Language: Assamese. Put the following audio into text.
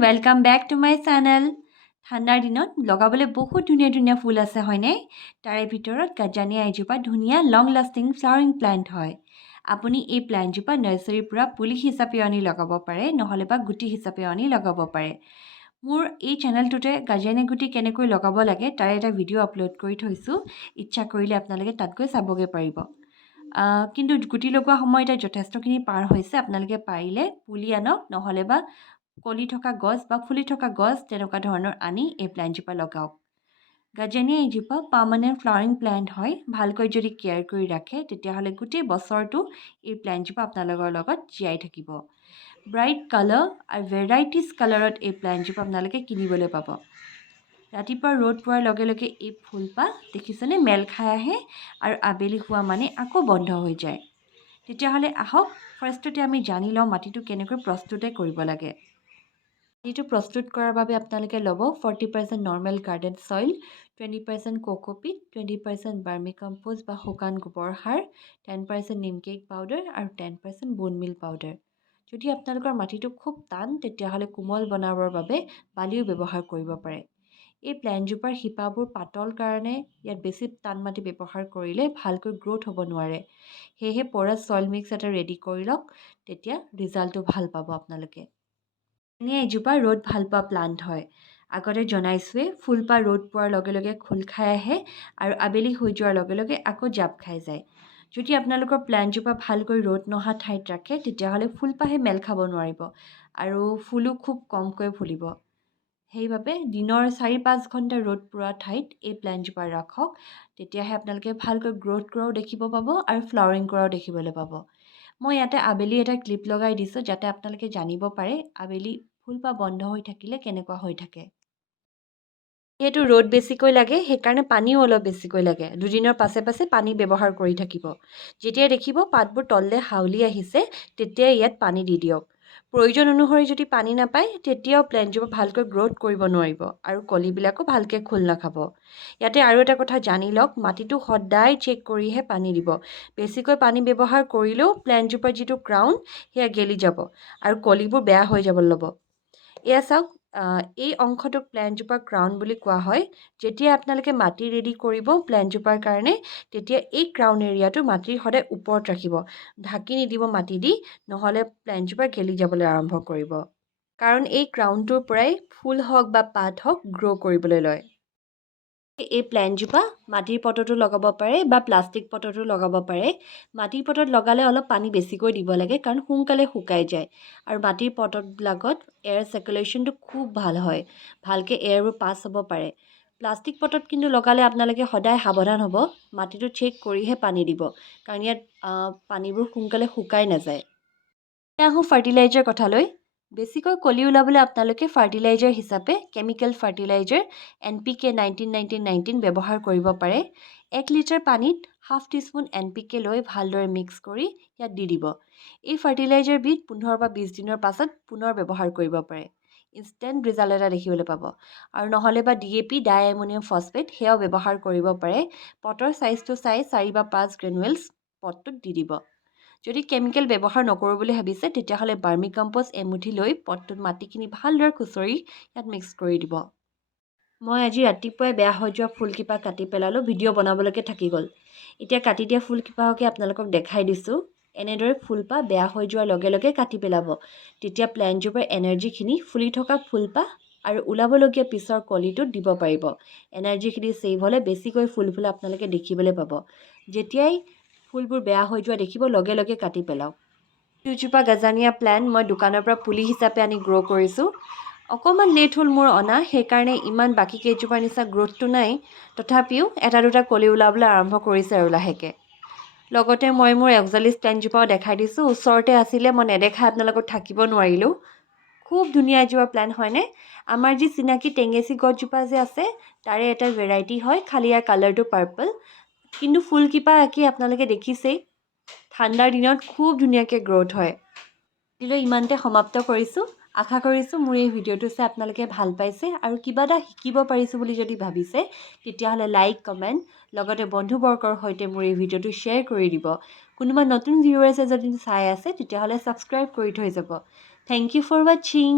Welcome back to my channel. ঠাণ্ডাৰ দিনত লগাবলৈ বহুত ধুনীয়া ধুনীয়া ফুল আছে হয়নে? তাৰে ভিতৰত গাজানিয়া এজোপা ধুনীয়া লং লাষ্টিং ফ্লাৱাৰিং প্লান্ট হয়। আপুনি এই প্লান্টজোপা নাৰ্চাৰীৰ পৰা পুলি হিচাপে আনি লগাব পাৰে, নহ'লে বা গুটি হিচাপে আনি লগাব পাৰে। মোৰ এই চেনেলটোতে গাজানিয়া গুটি কেনেকৈ লগাব লাগে তাৰে এটা ভিডিঅ' আপলোড কৰি থৈছোঁ। ইচ্ছা কৰিলে আপোনালোকে তাত গৈ চাবগৈ পাৰিব। কিন্তু গুটি লগোৱা সময় এতিয়া যথেষ্টখিনি পাৰ হৈছে। আপোনালোকে পাৰিলে পুলি আনক, নহ'লে বা কলি থকা গছ বা ফুলি থকা গছ তেনেকুৱা ধৰণৰ আনি এই প্লান্টজোপা লগাওক। গাজানিয়া এজোপা পাৰ্মানেণ্ট ফ্লাৱাৰিং প্লান্ট হয়। ভালকৈ যদি কেয়াৰ কৰি ৰাখে তেতিয়াহ'লে গোটেই বছৰটো এই প্লান্টজোপা আপোনালোকৰ লগত জীয়াই থাকিব। ব্ৰাইট কালাৰ আৰু ভেৰাইটিজ কালাৰত এই প্লান্টজোপা আপোনালোকে কিনিবলৈ পাব। ৰাতিপুৱা ৰ'দ পোৱাৰ লগে লগে এই ফুলপাহ দেখিছেনে মেল খাই আহে আৰু আবেলি হোৱা মানে আকৌ বন্ধ হৈ যায়। তেতিয়াহ'লে আহক ফাৰ্ষ্টতে আমি জানি লওঁ মাটিটো কেনেকৈ প্ৰস্তুত কৰিব লাগে। মাটিটো প্ৰস্তুত কৰাৰ বাবে আপোনালোকে ল'ব 40% নৰ্মেল গাৰ্ডেন চইল, 20% কোকোপিট, 20% বাৰ্মি কম্পোষ্ট বা শুকান গোবৰ সাৰ, 10% নিম কেক পাউডাৰ আৰু 10% বোন মিল পাউডাৰ। যদি আপোনালোকৰ মাটিটো খুব টান তেতিয়াহ'লে কোমল বনাবৰ বাবে বালিও ব্যৱহাৰ কৰিব পাৰে। এই প্লান্টজোপাৰ শিপাবোৰ পাতল কাৰণে ইয়াত বেছি টান মাটি ব্যৱহাৰ কৰিলে ভালকৈ গ্ৰ'থ হ'ব নোৱাৰে। সেয়েহে পৰাছ চইল মিক্স এটা ৰেডি কৰি লওক, তেতিয়া ৰিজাল্টটো ভাল পাব আপোনালোকে। এজোপা ৰ'দ ভাল পোৱা প্লান্ট হয়। আগতে জনাইছোৱে ফুলপাহ ৰ'দ পোৱাৰ লগে লগে খোল খাই আহে আৰু আবেলি হৈ যোৱাৰ লগে লগে আকৌ জাপ খাই যায়। যদি আপোনালোকৰ প্লান্টজোপা ভালকৈ ৰ'দ নহা ঠাইত ৰাখে তেতিয়াহ'লে ফুলপাহে মেল খাব নোৱাৰিব আৰু ফুলো খুব কমকৈ ফুলিব। সেইবাবে দিনৰ 4-5 ঘণ্টা ৰ'দ পোৱা ঠাইত এই প্লান্টজোপা ৰাখক, তেতিয়াহে আপোনালোকে ভালকৈ গ্ৰ'থ কৰাও দেখিব পাব আৰু ফ্লাৱাৰিং কৰাও দেখিবলৈ পাব। মই ইয়াতে আবেলি এটা ক্লিপ লগাই দিছোঁ যাতে আপোনালোকে জানিব পাৰে আবেলি ফুলপাহ বন্ধ হৈ থাকিলে কেনেকুৱা হৈ থাকে। যিহেতু ৰ'দ বেছিকৈ লাগে সেইকাৰণে পানীও অলপ বেছিকৈ লাগে। দুদিনৰ পাছে পাছে পানী ব্যৱহাৰ কৰি থাকিব। যেতিয়া দেখিব পাতবোৰ তললৈ হাউলি আহিছে তেতিয়াই ইয়াত পানী দি দিয়ক। প্ৰয়োজন অনুসৰি যদি পানী নাপায় তেতিয়াও প্লান্টজোপা ভালকৈ গ্ৰ'থ কৰিব নোৱাৰিব আৰু কলিবিলাকো ভালকৈ খোল নাখাব। ইয়াতে আৰু এটা কথা জানি লওক, মাটিটো সদায় চেক কৰিহে পানী দিব। বেছিকৈ পানী ব্যৱহাৰ কৰিলেও প্লান্টজোপাৰ যিটো ক্ৰাউন সেয়া গেলি যাব আৰু কলিবোৰ বেয়া হৈ যাব ল'ব। এয়া চাওক, এই অংশটোক প্লান্টজোপাৰ ক্ৰাউন বুলি কোৱা হয়। যেতিয়া আপোনালোকে মাটি ৰেডি কৰিব প্লান্টজোপাৰ কাৰণে তেতিয়া এই ক্ৰাউন এৰিয়াটো মাটিৰ সদায় ওপৰত ৰাখিব, ঢাকি নিদিব মাটি দি, নহ'লে প্লান্টজোপা গেলি যাবলৈ আৰম্ভ কৰিব। কাৰণ এই ক্ৰাউনটোৰ পৰাই ফুল হওক বা পাত হওক গ্ৰ' কৰিবলৈ লয়। এই প্লান্টজোপা মাটিৰ পটতো লগাব পাৰে বা প্লাষ্টিক পটতো লগাব পাৰে। মাটিৰ পটত লগালে অলপ পানী বেছিকৈ দিব লাগে কাৰণ সোনকালে শুকাই যায় আৰু মাটিৰ পটবিলাকত এয়াৰ চাৰ্কুলেশ্যনটো খুব ভাল হয়, ভালকৈ এয়াৰবোৰ পাছ হ'ব পাৰে। প্লাষ্টিক পটত কিন্তু লগালে আপোনালোকে সদায় সাৱধান হ'ব, মাটিটো চেক কৰিহে পানী দিব কাৰণ ইয়াত পানীবোৰ সোনকালে শুকাই নাযায়। এতিয়া আহোঁ ফাৰ্টিলাইজাৰ কথালৈ। বেছিকৈ কলি ওলাবলৈ আপোনালোকে ফাৰ্টিলাইজাৰ হিচাপে কেমিকেল ফাৰ্টিলাইজাৰ NPK 19-19-19 ব্যৱহাৰ কৰিব পাৰে। 1 লিটাৰ পানীত ½ টিস্পুন NPK লৈ ভালদৰে মিক্স কৰি ইয়াত দি দিব। এই ফাৰ্টিলাইজাৰবিধ 15 বা 20 দিনৰ পাছত পুনৰ ব্যৱহাৰ কৰিব পাৰে। ইনষ্টেণ্ট ৰিজাল্ট এটা দেখিবলৈ পাব। আৰু নহ'লে বা DAP ডাই এমনিয়াম ফছফেট সেয়াও ব্যৱহাৰ কৰিব পাৰে। পটৰ চাইজটো চাই 4 বা 5 গ্ৰেনুৱেলছ পটটোত দি দিব। যদি কেমিকেল ব্যৱহাৰ নকৰোঁ বুলি ভাবিছে তেতিয়াহ'লে বাৰ্মি কম্পোষ্ট এমুঠি লৈ পটটোত মাটিখিনি ভালদৰে খুচৰি ইয়াত মিক্স কৰি দিব। মই আজি ৰাতিপুৱাই বেয়া হৈ যোৱা ফুলকেইপা কাটি পেলালোঁ, ভিডিঅ' বনাবলৈকে থাকি গ'ল। এতিয়া কাটি দিয়া ফুলকেইপাহকে আপোনালোকক দেখাই দিছোঁ। এনেদৰে ফুলপাহ বেয়া হৈ যোৱাৰ লগে লগে কাটি পেলাব, তেতিয়া প্লান্টজোপাৰ এনাৰ্জিখিনি ফুলি থকা ফুলপাহ আৰু ওলাবলগীয়া পিছৰ কলিটোত দিব পাৰিব। এনাৰ্জিখিনি ছেভ হ'লে বেছিকৈ ফুল ফুলা আপোনালোকে দেখিবলৈ পাব। যেতিয়াই ফুলবোৰ বেয়া হৈ যোৱা দেখিব লগে লগে কাটি পেলাওক। দুজোপা গাজানিয়া প্লান্ট মই দোকানৰ পৰা পুলি হিচাপে আনি গ্ৰ' কৰিছোঁ। অকণমান লেট হ'ল মোৰ অনা, সেইকাৰণে ইমান বাকী কেইজোপাৰ নিচিনা গ্ৰ'থটো নাই, তথাপিও এটা দুটা কলি ওলাবলৈ আৰম্ভ কৰিছে আৰু লাহেকৈ। লগতে মই মোৰ এক্সালিছ প্লান্টজোপাও দেখাই দিছোঁ। ওচৰতে আছিলে মই নেদেখাই আপোনালোকক থাকিব নোৱাৰিলোঁ। খুব ধুনীয়া এজোপা প্লান্ট হয়নে? আমাৰ যি চিনাকি টেঙেচি গছজোপা যে আছে তাৰে এটা ভেৰাইটি হয়, খালি ইয়াৰ কালাৰটো পাৰ্পল। কিন্তু ফুলকেইপা আঁকি আপোনালোকে দেখিছেই, ঠাণ্ডাৰ দিনত খুব ধুনীয়াকৈ গ্ৰ'থ হয়। আজিলৈ ইমানতে সমাপ্ত কৰিছোঁ। আশা কৰিছোঁ মোৰ এই ভিডিঅ'টো চাই আপোনালোকে ভাল পাইছে আৰু কিবা এটা শিকিব পাৰিছোঁ বুলি যদি ভাবিছে তেতিয়াহ'লে লাইক, কমেণ্ট, লগতে বন্ধুবৰ্গৰ সৈতে মোৰ এই ভিডিঅ'টো শ্বেয়াৰ কৰি দিব। কোনোবা নতুন ভিউৱাৰ্ছে যদি চাই আছে তেতিয়াহ'লে ছাবস্ক্ৰাইব কৰি থৈ যাব। থেংক ইউ ফৰ ৱাচিং।